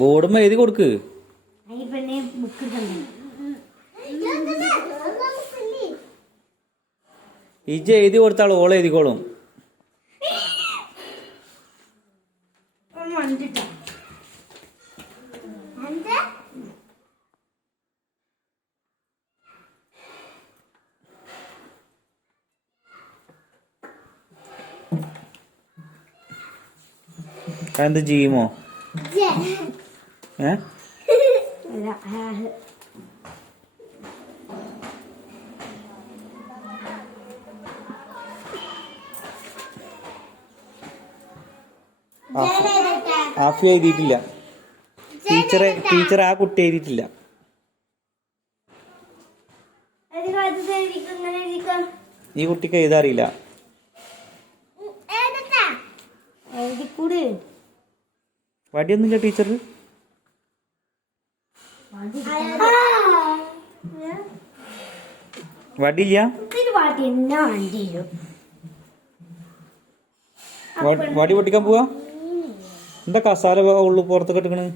ബോർഡും എഴുതി കൊടുക്ക്. ഇജ്ജ് എഴുതി കൊടുത്താൾ ഓളെ എഴുതിക്കോളും. എന്ത് ജീമോ? ആഫി എഴുതിയിട്ടില്ല. ടീച്ചർ ആ കുട്ടി എഴുതിയിട്ടില്ല. ഈ കുട്ടിക്ക് എഴുതാറിയില്ല. വടിയൊന്നുമില്ല ടീച്ചർ. വടിയില്ല. വടി പൊട്ടിക്കാൻ പോവാ? എന്താ കസാല ഉള്ളു പുറത്ത് കെട്ടിക്കണ്?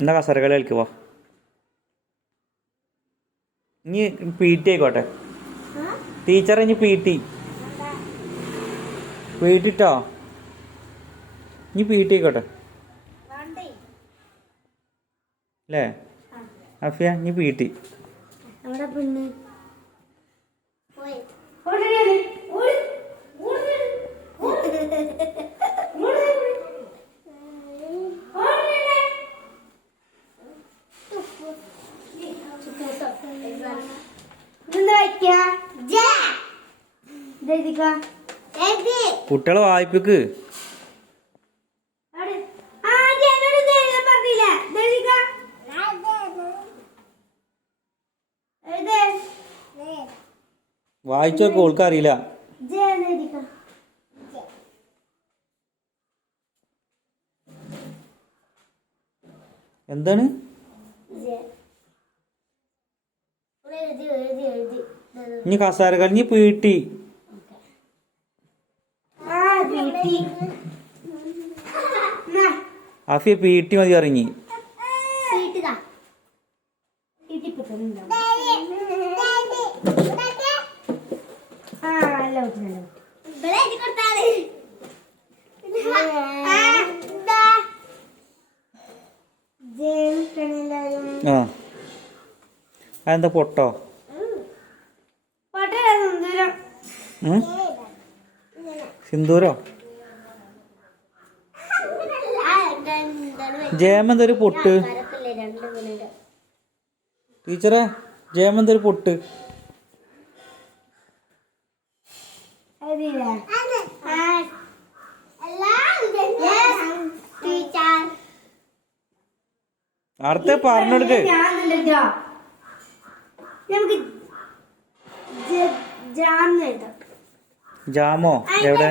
എന്താ കസാര കളി കളിക്കുവാ? ഇനി പി ടി ആയിക്കോട്ടെ. ടീച്ചർ ഇനി പി ടി ട്ടോ. ഇനി പി ടി ആയിക്കോട്ടെ അല്ലേ അഫിയ? ഇനി പി ടി. കുട്ടികളെ വായ്പക്ക് വായിച്ചോക്കെ ഓൾക്കറിയില്ല. എന്താണ്? ഇനി കസാര കളി P T. Afiya P T മതി ഇറങ്ങി. അതെന്താ പൊട്ടോ? സിന്ദൂരോ? ജയമെന്തൊരു പൊട്ട് ടീച്ചറെ. ജയമെന്തൊരു പൊട്ട്. അടുത്ത പറഞ്ഞെടുക്ക്. ജാമോ എവിടെ?